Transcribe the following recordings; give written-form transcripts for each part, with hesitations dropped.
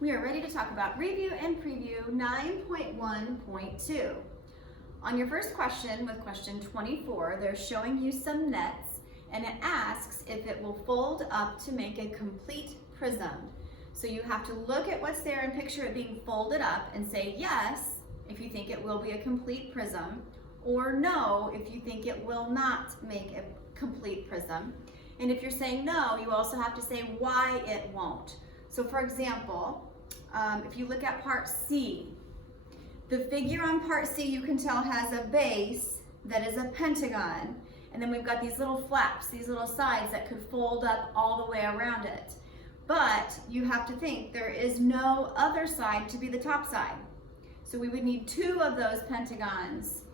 We are ready to talk about review and preview 9.1.2. On your first question, with question 24, they're showing you some nets and it asks if it will fold up to make a complete prism. So you have to look at what's there and picture it being folded up and say yes if you think it will be a complete prism, or no if you think it will not make a complete prism. And if you're saying no, you also have to say why it won't. So for example, if you look at part C, the figure on part C you can tell has a base that is a pentagon, and then we've got these little flaps, these little sides that could fold up all the way around it. But you have to think there is no other side to be the top side. So we would need two of those pentagons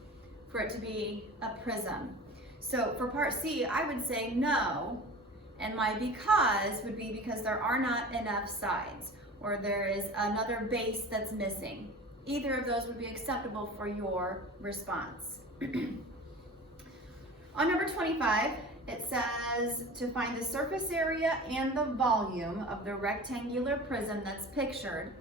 for it to be a prism. So for part C, I would say no, and my because would be because there are not enough sides, or there is another base that's missing. Either of those would be acceptable for your response. On number 25, it says to find the surface area and the volume of the rectangular prism that's pictured.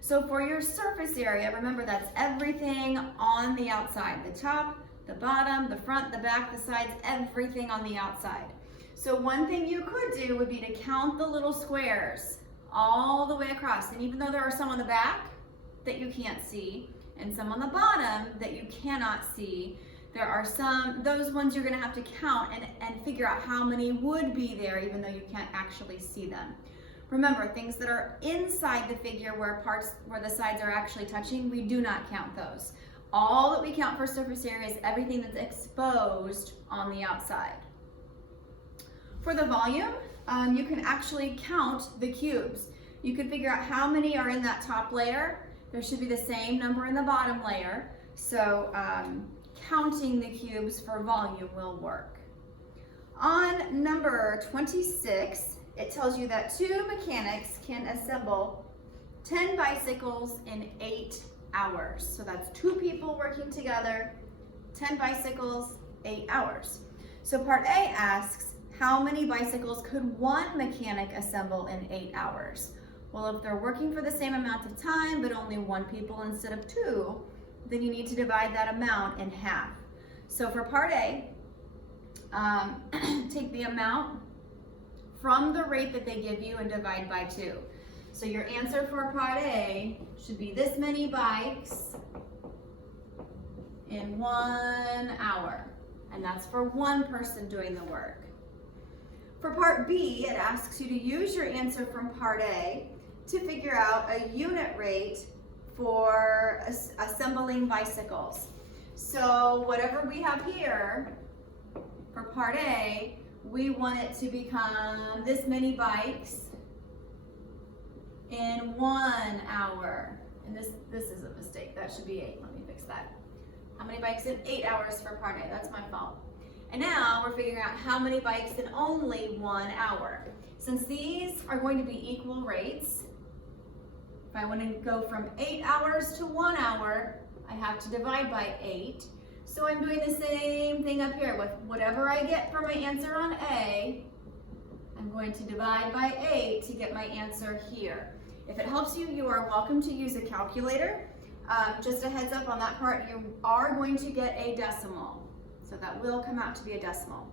So for your surface area, remember that's everything on the outside, the top, the bottom, the front, the back, the sides, everything on the outside. So one thing you could do would be to count the little squares all the way across. And even though there are some on the back that you can't see and some on the bottom that you cannot see, there are some, those ones you're gonna have to count and figure out how many would be there even though you can't actually see them. Remember, things that are inside the figure where the sides are actually touching, we do not count those. All that we count for surface area is everything that's exposed on the outside. For the volume, you can actually count the cubes. You can figure out how many are in that top layer. There should be the same number in the bottom layer. So counting the cubes for volume will work. On number 26, it tells you that two mechanics can assemble 10 bicycles in 8 hours. So that's two people working together, 10 bicycles, 8 hours. So part A asks, how many bicycles could one mechanic assemble in 8 hours? Well, if they're working for the same amount of time, but only one people instead of two, then you need to divide that amount in half. So for part A, take the amount from the rate that they give you and divide by 2. So your answer for part A should be this many bikes in 1 hour. And that's for one person doing the work. For part B, it asks you to use your answer from part A to figure out a unit rate for assembling bicycles. So whatever we have here for part A, we want it to become this many bikes in 1 hour. And this is a mistake. That should be 8. Let me fix that. How many bikes in 8 hours for part A? That's my fault. And now we're figuring out how many bikes in only 1 hour. Since these are going to be equal rates, if I want to go from 8 hours to 1 hour, I have to divide by 8. So I'm doing the same thing up here. With whatever I get for my answer on A, I'm going to divide by 8 to get my answer here. If it helps you, you are welcome to use a calculator. Just a heads up on that part, you are going to get a decimal. So that will come out to be a decimal.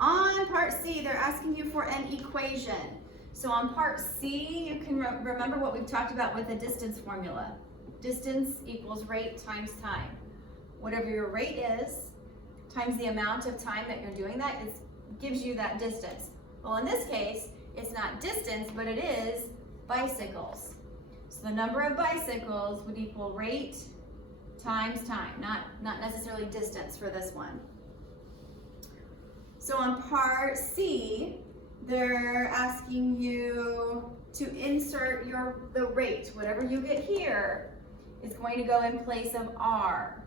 On part C, they're asking you for an equation. So on part C, you can remember what we've talked about with the distance formula. Distance equals rate times time. Whatever your rate is, times the amount of time that you're doing that, gives you that distance. Well, in this case, it's not distance, but it is bicycles. So the number of bicycles would equal rate times time, not necessarily distance for this one. So on part C, they're asking you to insert the rate. Whatever you get here is going to go in place of R.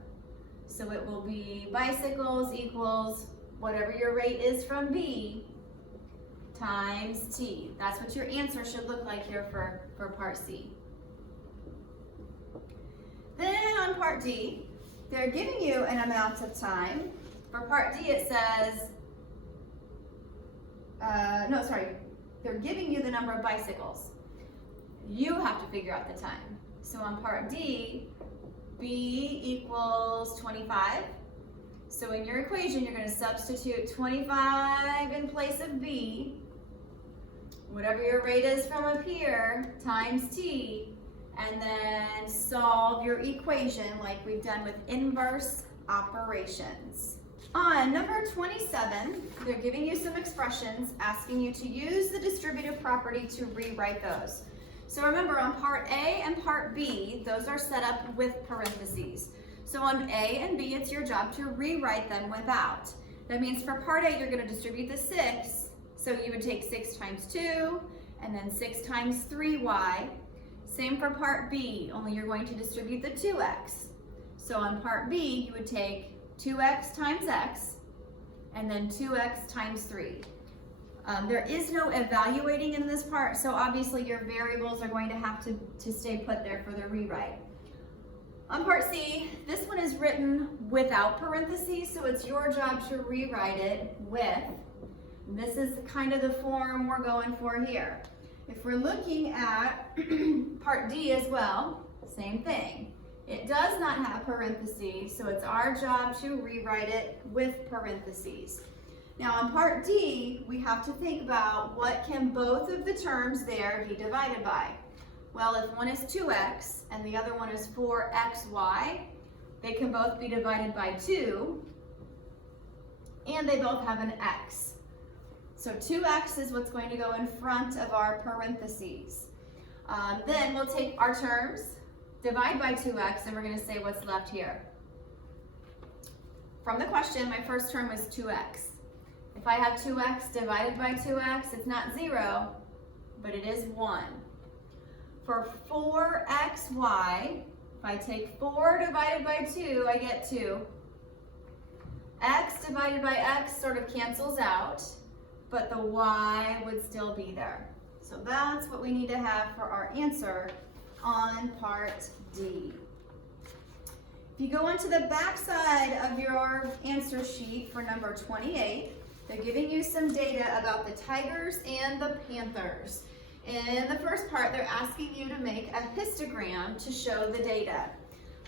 So it will be bicycles equals whatever your rate is from B times T. That's what your answer should look like here for part C. Then on part D, they're giving you an amount of time. For part D, it says, they're giving you the number of bicycles. You have to figure out the time. So on part D, B equals 25. So in your equation, you're going to substitute 25 in place of B, whatever your rate is from up here, times T, and then solve your equation like we've done with inverse operations. On number 27, they're giving you some expressions, asking you to use the distributive property to rewrite those. So remember, on part A and part B, those are set up with parentheses. So on A and B, it's your job to rewrite them without. That means for part A, you're going to distribute the 6. So you would take 6 times 2, and then 6 times 3y. Same for part B, only you're going to distribute the 2x. So on part B, you would take 2x times x, and then 2x times 3. There is no evaluating in this part, so obviously your variables are going to have to stay put there for the rewrite. On part C, this one is written without parentheses, so it's your job to rewrite it with. This is kind of the form we're going for here. If we're looking at part D as well, same thing. It does not have parentheses, so it's our job to rewrite it with parentheses. Now on part D, we have to think about what can both of the terms there be divided by. Well, if one is 2x and the other one is 4xy, they can both be divided by 2, and they both have an x. So 2x is what's going to go in front of our parentheses. Then we'll take our terms, divide by 2x, and we're going to say what's left here. From the question, my first term was 2x. If I have 2x divided by 2x, it's not 0, but it is 1. For 4xy, if I take 4 divided by 2, I get 2. X divided by x sort of cancels out, but the y would still be there. So that's what we need to have for our answer on part D. If you go onto the back side of your answer sheet for number 28, they're giving you some data about the Tigers and the Panthers. In the first part, they're asking you to make a histogram to show the data.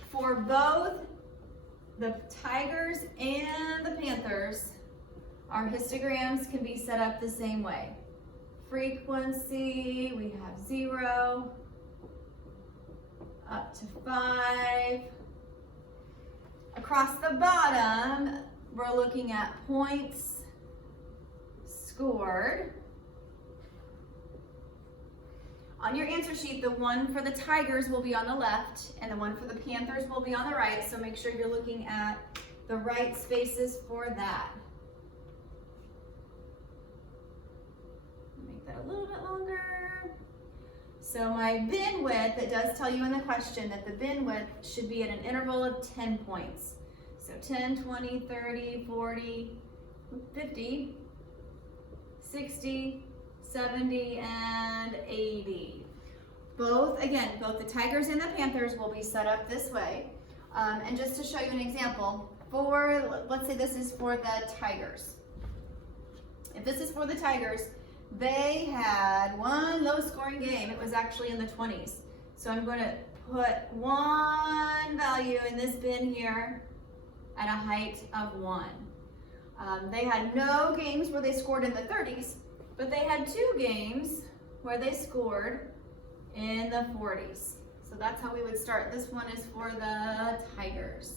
For both the Tigers and the Panthers, our histograms can be set up the same way. Frequency, we have 0, up to 5. Across the bottom, we're looking at points scored. On your answer sheet, the one for the Tigers will be on the left and the one for the Panthers will be on the right, so make sure you're looking at the right spaces for that. Make that a little bit longer. So my bin width, it does tell you in the question that the bin width should be at an interval of 10 points. So 10, 20, 30, 40, 50, 60, 70, and 80. Both the Tigers and the Panthers will be set up this way. And just to show you an example, let's say this is for the Tigers. If this is for the Tigers, they had one low scoring game. It was actually in the 20s. So I'm going to put one value in this bin here at a height of 1. They had no games where they scored in the 30s, but they had 2 games where they scored in the 40s. So that's how we would start. This one is for the Tigers.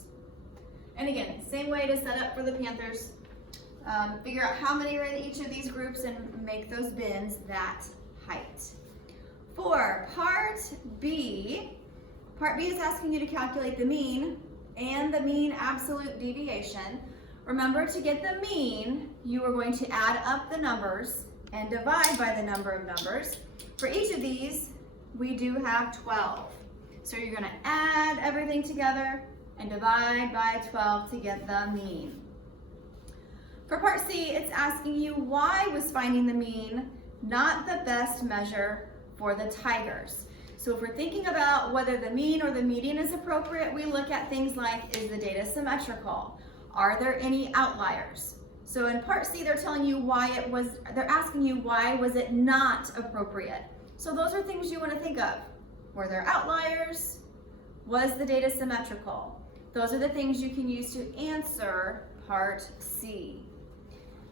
And again, same way to set up for the Panthers. Figure out how many are in each of these groups and make those bins that height. For part B is asking you to calculate the mean and the mean absolute deviation. Remember, to get the mean, you are going to add up the numbers and divide by the number of numbers. For each of these, we do have 12. So you're going to add everything together and divide by 12 to get the mean. For part C, it's asking you why was finding the mean not the best measure for the Tigers. So if we're thinking about whether the mean or the median is appropriate, we look at things like, is the data symmetrical? Are there any outliers? So in part C, they're telling you they're asking you why was it not appropriate. So those are things you want to think of. Were there outliers? Was the data symmetrical? Those are the things you can use to answer part C.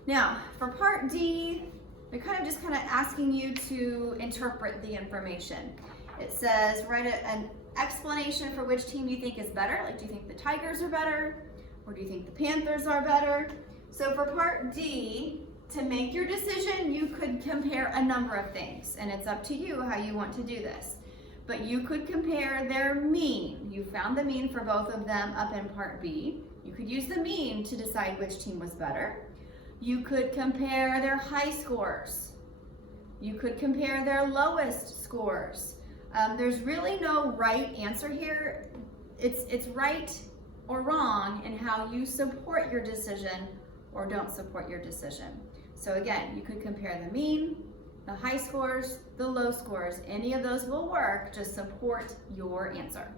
Now, for part D, they're kind of asking you to interpret the information. It says, write an explanation for which team you think is better. Like, do you think the Tigers are better? Or do you think the Panthers are better? So for part D, to make your decision, you could compare a number of things, and it's up to you how you want to do this. But you could compare their mean. You found the mean for both of them up in part B. You could use the mean to decide which team was better. You could compare their high scores. You could compare their lowest scores. There's really no right answer here. It's right or wrong in how you support your decision or don't support your decision. So again, you could compare the mean, the high scores, the low scores. Any of those will work. Just support your answer.